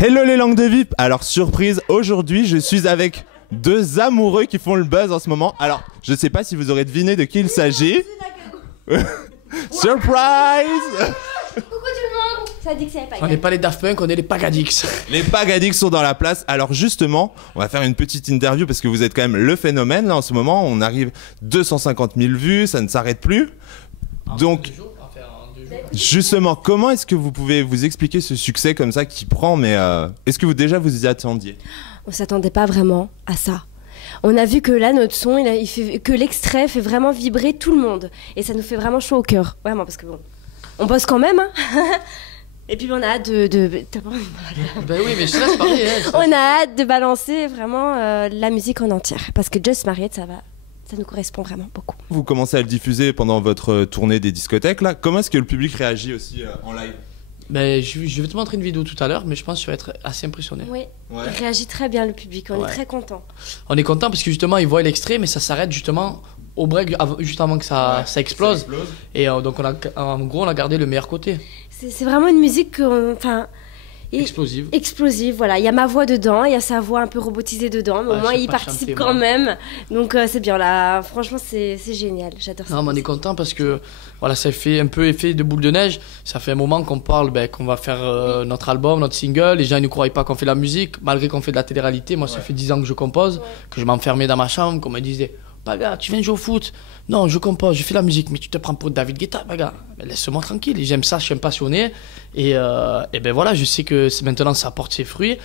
Hello les langues de VIP. Alors surprise, aujourd'hui je suis avec deux amoureux qui font le buzz en ce moment. Alors je sais pas si vous aurez deviné de qui il s'agit. Surprise. Coucou tout le monde. Ça dit que c'est les Pagadix. On n'est pas les Daft Punk, on est les Pagadix. Les Pagadix sont dans la place. Alors justement, on va faire une petite interview parce que vous êtes quand même le phénomène là en ce moment. On arrive 250 000 vues, ça ne s'arrête plus. Donc justement, comment est-ce que vous pouvez vous expliquer ce succès comme ça qui prend, mais est-ce que vous déjà vous y attendiez? On s'attendait pas vraiment à ça. On a vu que là, notre son, que l'extrait fait vraiment vibrer tout le monde. Et ça nous fait vraiment chaud au cœur. Vraiment, parce que bon, on bosse quand même, hein. Et puis on a hâte Ben oui, mais je te laisse parler. Hein, on a hâte de balancer vraiment la musique en entière. Parce que Just Married, ça nous correspond vraiment beaucoup. Vous commencez à le diffuser pendant votre tournée des discothèques là. Comment est-ce que le public réagit aussi en live? Ben, je vais te montrer une vidéo tout à l'heure, mais je pense que tu vas être assez impressionné. Oui, Ouais. il réagit très bien le public, on est très contents. On est content parce que justement, ils voient l'extrait, mais ça s'arrête justement au break, juste avant que ça explose. Et donc, en gros, on a gardé le meilleur côté. C'est vraiment une musique Explosive. Explosive, voilà. Il y a ma voix dedans, il y a sa voix un peu robotisée dedans, mais au moins il participe quand même. Donc c'est bien là. Franchement, c'est génial. J'adore ça. Non, mais on est content parce que voilà, ça fait un peu effet de boule de neige. Ça fait un moment qu'on parle qu'on va faire notre album, notre single. Les gens ils ne croyaient pas qu'on fait de la musique, malgré qu'on fait de la télé-réalité. Moi, ça fait 10 ans que je compose, que je m'enfermais dans ma chambre, qu'on me disait Baga, tu viens jouer au foot? Non, je compose, je fais la musique, mais tu te prends pour David Guetta, Baga. Laisse-moi tranquille, j'aime ça, je suis un passionné. Et ben voilà, je sais que maintenant ça porte ses fruits.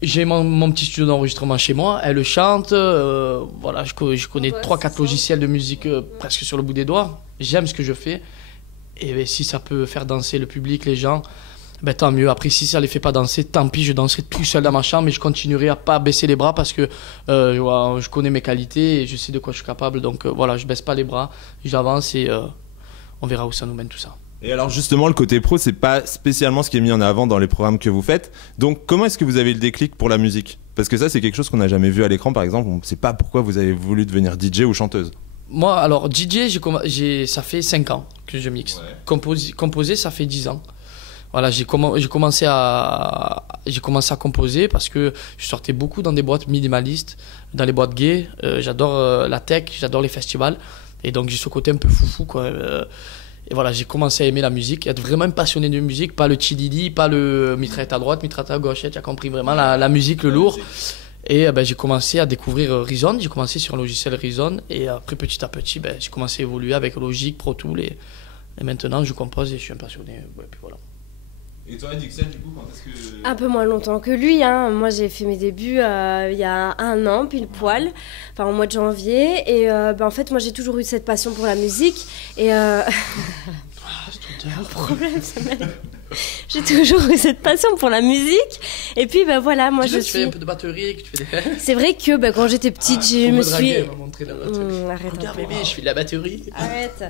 J'ai mon petit studio d'enregistrement chez moi, elle chante. Voilà, je connais 3-4 logiciels de musique presque sur le bout des doigts. J'aime ce que je fais. Et ben, si ça peut faire danser le public, les gens, ben, tant mieux. Après, si ça les fait pas danser, tant pis, je danserai tout seul dans ma chambre et je continuerai à pas baisser les bras parce que voilà, je connais mes qualités et je sais de quoi je suis capable. Donc voilà, je baisse pas les bras, j'avance et on verra où ça nous mène tout ça. Et alors justement, le côté pro, c'est pas spécialement ce qui est mis en avant dans les programmes que vous faites. Donc comment est-ce que vous avez le déclic pour la musique? Parce que ça, c'est quelque chose qu'on n'a jamais vu à l'écran, par exemple. On ne sait pas pourquoi vous avez voulu devenir DJ ou chanteuse. Moi, alors DJ, ça fait 5 ans que je mixe. Ouais. Composer, ça fait 10 ans. Voilà, j'ai commencé à composer parce que je sortais beaucoup dans des boîtes minimalistes, dans les boîtes gays. J'adore la tech, j'adore les festivals. Et donc j'ai ce côté un peu foufou, quoi. Et voilà, j'ai commencé à aimer la musique, être vraiment passionné de musique, pas le chididi, pas le mitraillette à droite, mitraillette à gauche, tu as compris vraiment la musique, le lourd. Et j'ai commencé à découvrir Reason, j'ai commencé sur un logiciel Reason et après petit à petit, j'ai commencé à évoluer avec Logic, Pro Tools et maintenant je compose et je suis un passionné. Ouais, puis voilà. Et toi, Dixel, du coup, quand est-ce que... Un peu moins longtemps que lui, hein. Moi j'ai fait mes débuts il y a 1 an, pile poil, enfin au mois de janvier. Et en fait, moi j'ai toujours eu cette passion pour la musique. Et un problème, ça m'aide. J'ai toujours eu cette passion pour la musique. Et puis voilà, moi tu fais un peu de batterie, que tu fais des... C'est vrai que quand j'étais petite, je me suis... Arrête, regarde bébé, je fais de la batterie. Arrête.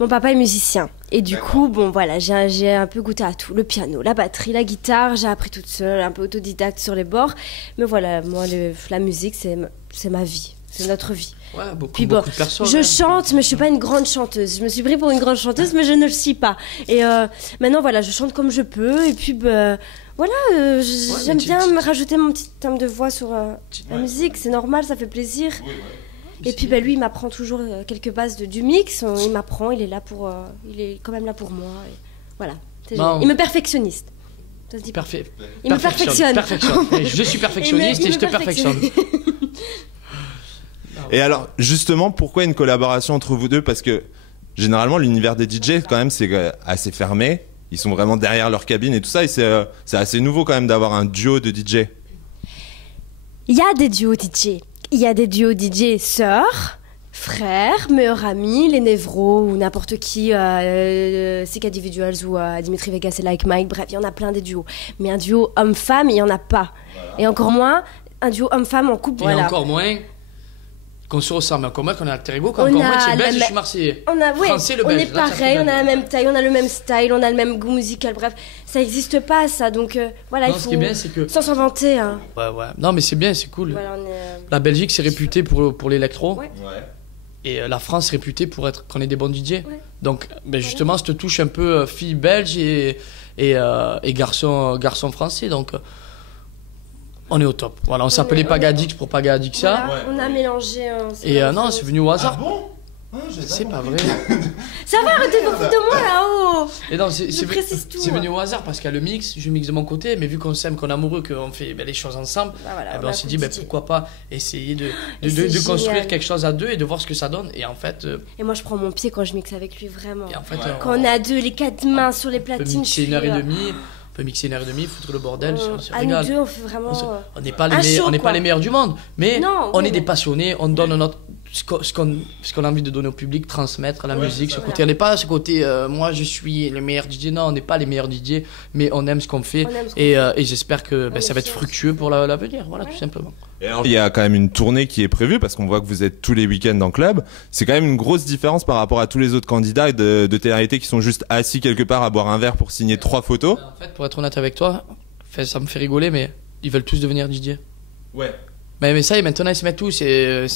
Mon papa est musicien et du coup, voilà, j'ai un peu goûté à tout. Le piano, la batterie, la guitare, j'ai appris toute seule, un peu autodidacte sur les bords. Mais voilà, moi, la musique, c'est ma vie, c'est notre vie. Ouais, Puis beaucoup de personnes. Je chante, mais je suis pas une grande chanteuse. Je me suis pris pour une grande chanteuse, mais je ne le suis pas. Et maintenant, voilà, je chante comme je peux. Et puis, voilà, j'aime bien me rajouter mon petit timbre de voix sur la musique. C'est normal, ça fait plaisir. Oui, ouais. Et puis lui, il m'apprend toujours quelques bases du mix. Il m'apprend, il est quand même là pour moi. Et voilà, il me perfectionniste. Ça se dit parfait. Il me perfectionne. Je suis perfectionniste et je te perfectionne. Et alors, justement, pourquoi une collaboration entre vous deux? Parce que généralement, l'univers des DJ, quand même, c'est assez fermé. Ils sont vraiment derrière leur cabine et tout ça. Et c'est assez nouveau quand même d'avoir un duo de DJ. Il y a des duos DJ. Il y a des duos DJ sœurs, frères, meilleurs amis, les Névros ou n'importe qui, Sick Individuals ou Dimitri Vegas et Like Mike, bref, il y en a plein des duos. Mais un duo homme-femme, il n'y en a pas. Voilà. Et encore moins, un duo homme-femme en couple, voilà. Et encore moins qu'on se ressemble, encore moins qu'on a alter ego, encore moins tu es belge, je suis marseillais. Français, le belge. On est pareil, on a la même taille, on a le même style, on a le même goût musical, bref, ça n'existe pas ça, donc voilà, non, il faut... Ce qui est bien, c'est que... Sans s'inventer, hein. Ouais. Non, mais c'est bien, c'est cool. Voilà, la Belgique, c'est réputé pour l'électro. Ouais. Et la France est réputée pour être qu'on est des bons DJ. Ouais. Donc, justement, cette touche un peu fille belge et et garçon français. Donc, on est au top. Voilà, on s'appelait Pagadix pour Pagadixia. Voilà, on a mélangé. Et non, c'est venu au hasard. Ah bon? C'est pas vrai. Ça va, arrêtez de vous foutre de moi là-haut. Et non, précise tout. c'est venu au hasard parce qu'il y a le mix, je mixe de mon côté, mais vu qu'on s'aime, qu'on est amoureux, qu'on fait les choses ensemble, Voilà, on s'est dit pourquoi pas essayer de c'est construire génial. quelque chose à deux et de voir ce que ça donne. Et en fait, Et moi je prends mon pied quand je mixe avec lui, vraiment. Quand on on est à deux, les quatre mains sur les peut platines, mixer une heure et demie. On peut mixer une heure et demie, foutre le bordel, on se à régale. nous deux, on fait vraiment. On n'est pas, quoi. les meilleurs du monde, mais Non, on oui, est des mais- passionnés, on donne ce qu'on a envie de donner au public, transmettre la musique, ce côté. On n'est pas ce côté, moi je suis le meilleur DJ, non, on n'est pas les meilleurs DJ, mais on aime ce qu'on fait, On aime ce qu'on et j'espère que On ça est va être fiers. fructueux pour l'avenir, voilà, tout simplement. Et alors, il y a quand même une tournée qui est prévue parce qu'on voit que vous êtes tous les week-ends en club. C'est quand même une grosse différence par rapport à tous les autres candidats de télé-réalité qui sont juste assis quelque part à boire un verre pour signer 3 photos. En fait, pour être honnête avec toi, ça me fait rigoler, mais ils veulent tous devenir DJ. Ouais. Mais ça, et maintenant ils se mettent tous, c'est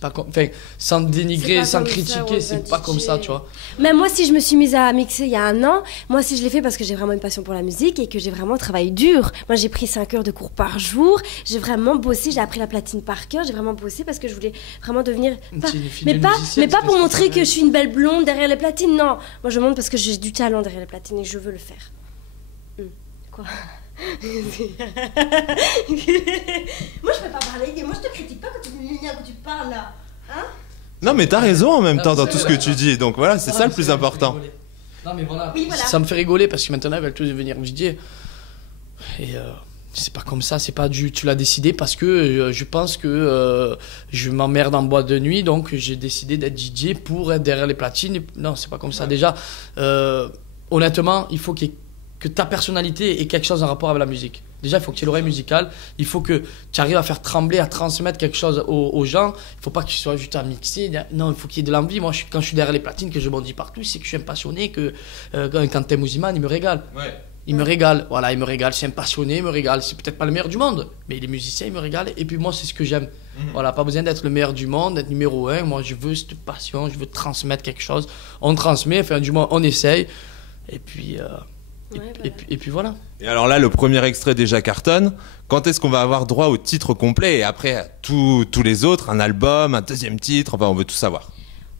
pas comme, enfin, sans dénigrer, pas sans comme ça, critiquer, ouais, c'est bah, pas DJ. comme ça, tu vois. Même moi, si je me suis mise à mixer il y a un an, moi, si je l'ai fait parce que j'ai vraiment une passion pour la musique et que j'ai vraiment travaillé dur. Moi, j'ai pris 5 heures de cours par jour. J'ai vraiment bossé. J'ai appris la platine par cœur. J'ai vraiment bossé parce que je voulais vraiment devenir. C'est une fille Mais de pas musicienne, pour c'est montrer pas que je suis une belle blonde derrière les platines. Non. Moi, je montre parce que j'ai du talent derrière les platines et je veux le faire. Quoi? Moi, je peux pas parler. Moi, je te critique pas quand tu parles là. Hein? Non, mais t'as raison en même Non, temps dans c'est tout ce vrai. que tu dis. Donc voilà, c'est ça le plus important. Non, mais voilà. Oui, voilà. Ça me fait rigoler parce que maintenant ils veulent tous devenir DJ. Et c'est pas comme ça, c'est pas tu l'as décidé parce que je pense que je m'emmerde en boîte de nuit, donc j'ai décidé d'être DJ pour être derrière les platines. Non, c'est pas comme ça. Déjà, honnêtement, il faut que ta personnalité ait quelque chose en rapport avec la musique. Déjà, il faut que tu aies l'oreille musicale, il faut que tu arrives à faire trembler, à transmettre quelque chose aux gens. Il faut pas que tu sois juste à mixer. Non, il faut qu'il y ait de l'envie. Moi, quand je suis derrière les platines, que je bondis partout, c'est que je suis un passionné, que quand t'aimes Ousmane, il me régale. Ouais. Il me régale, voilà, il me régale, c'est un passionné, il me régale, c'est peut-être pas le meilleur du monde, mais il est musicien, il me régale, et puis moi c'est ce que j'aime. Voilà, pas besoin d'être le meilleur du monde, d'être numéro 1, moi je veux cette passion, je veux transmettre quelque chose, on transmet, enfin du moins on essaye, et puis, et puis voilà. Et alors là, le premier extrait déjà cartonne. Quand est-ce qu'on va avoir droit au titre complet et après à tous les autres, un album, un deuxième titre, enfin on veut tout savoir.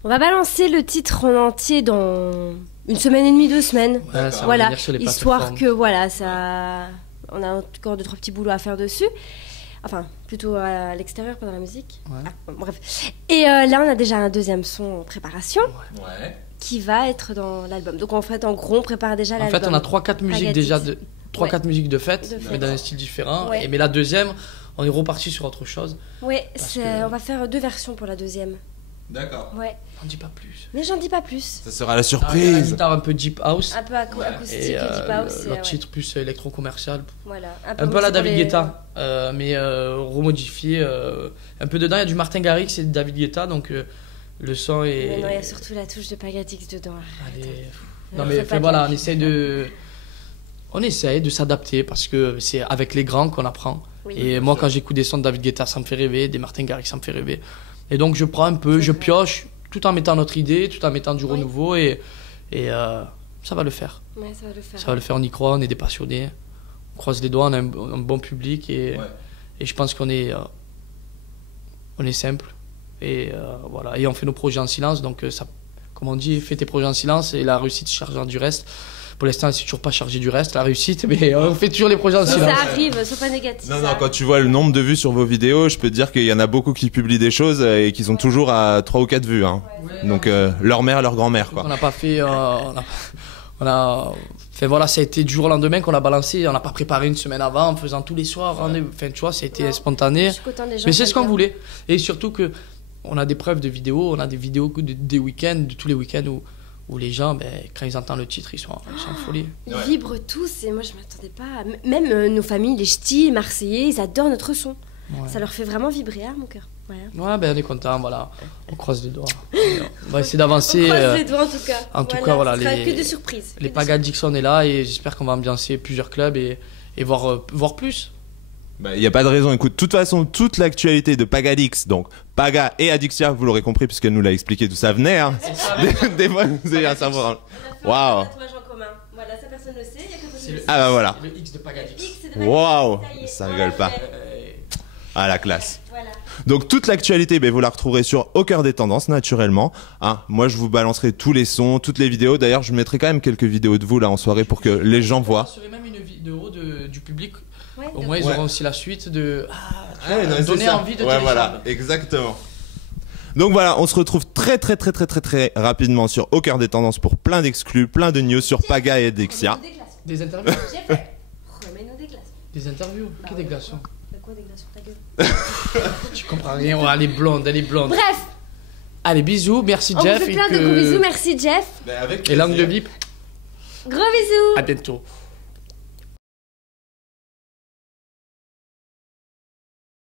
On va balancer le titre en entier dans 1 semaine et demie, 2 semaines. Ouais, ça va Voilà, venir sur les histoire plateformes. que voilà, ça, on a encore 2-3 petits boulots à faire dessus. Enfin, plutôt à l'extérieur, pas dans la musique. Ouais. Ah, bon, bref. Et là, on a déjà un deuxième son en préparation Ouais. qui va être dans l'album. Donc en fait, en gros, on prépare déjà En l'album. fait, on a 3-4 musiques Pagatix. déjà, 3-4 musiques de fête, De fête. mais dans un style différent, Ouais. mais la deuxième, on est reparti sur autre chose. Ouais, Parce que- on va faire 2 versions pour la deuxième. D'accord. Ouais, On dit pas plus. mais j'en dis pas plus. Ça sera la La surprise. guitare un peu deep house, Un peu acoustique et et deep house. l'autre ouais. titre plus électro-commercial. Voilà. Un peu à la c'est pour David les- Guetta, mais remodifié. Un peu dedans, il y a du Martin Garrix et de David Guetta, donc le son Mais est. non, il y a surtout la touche de Pagatix dedans. Allez. Ne Non fais mais pas enfin, de voilà, la- on essaye de s'adapter parce que c'est avec les grands qu'on apprend. Oui. Et moi, quand j'écoute des sons de David Guetta, ça me fait rêver, des Martin Garrix, ça me fait rêver. Et donc je prends un peu, je pioche, tout en mettant notre idée, tout en mettant du renouveau, et ça va le faire. Ouais, ça va le faire. Ça va le faire, on y croit, on est des passionnés. On croise les doigts, on a un bon public, et je pense qu'on est simple. Et voilà, et on fait nos projets en silence, donc ça, comme on dit, fais tes projets en silence et la réussite chargera du reste. Pour l'instant, c'est toujours pas chargé du reste, la réussite, mais on fait toujours les projets en Ça silence. arrive, sois pas négatif. Non, ça non, arrive. quand tu vois le nombre de vues sur vos vidéos, je peux te dire qu'il y en a beaucoup qui publient des choses et qui sont toujours à 3 ou 4 vues. Hein. Donc leur mère, leur grand-mère, On quoi. n'a pas fait. Enfin voilà, ça a été du jour au lendemain qu'on a balancé. On n'a pas préparé une semaine avant en faisant tous les soirs. Enfin, tu vois, ça a été Non. spontané. Je suis contente des gens Mais c'est qui ce qu'on aiment voulait. Et surtout que on a des preuves de vidéos. On a des vidéos des week-ends, de tous les week-ends où les gens, quand ils entendent le titre, ils sont en folie. bien. Ils vibrent tous et moi je m'attendais pas. Même nos familles, les ch'tis, les Marseillais, ils adorent notre son. Ouais. Ça leur fait vraiment vibrer à mon cœur. Voilà. Ouais, on est content, voilà. On croise les doigts. On va essayer On d'avancer. croise les doigts en tout cas. en tout cas, voilà, ce sera les- que de surprises. Les Paga Dixon est là et j'espère qu'on va ambiancer plusieurs clubs et voir plus. Il n'y a pas de raison. Écoute, de toute façon, toute l'actualité de Pagadix, donc Paga et Adixia, vous l'aurez compris puisqu'elle nous l'a expliqué d'où ça venait. Hein. Des fois, vous avez un cerveau. Waouh. Tatouage en commun. Voilà, ça personne ne le sait. Il y a que C'est Ah bah voilà. Le X de Pagadi. Waouh, ça rigole pas. Ah la classe. Donc toute l'actualité, vous la retrouverez sur Au Cœur des Tendances naturellement. Moi je vous balancerai tous les sons, toutes les vidéos. D'ailleurs je mettrai quand même quelques vidéos de vous là en soirée pour que les gens voient. Je ferai même une vidéo du public. Ouais, Au moins ils auront aussi la suite de donner envie de télécharger. Voilà, exactement. Donc voilà, on se retrouve très rapidement sur Au Cœur des Tendances pour plein d'exclus, plein de news sur Paga et Dexia. Des interviews. Remets-nous des glaçons. Des interviews. Qu'est-ce des glaçons? Quoi des glaçons, ta gueule? Tu comprends rien. Oh, elle est blonde. Bref. Allez, bisous. Merci On Jeff. vous fait plein de gros bisous. Merci Jeff. Et langue de bip. Gros bisous. À bientôt.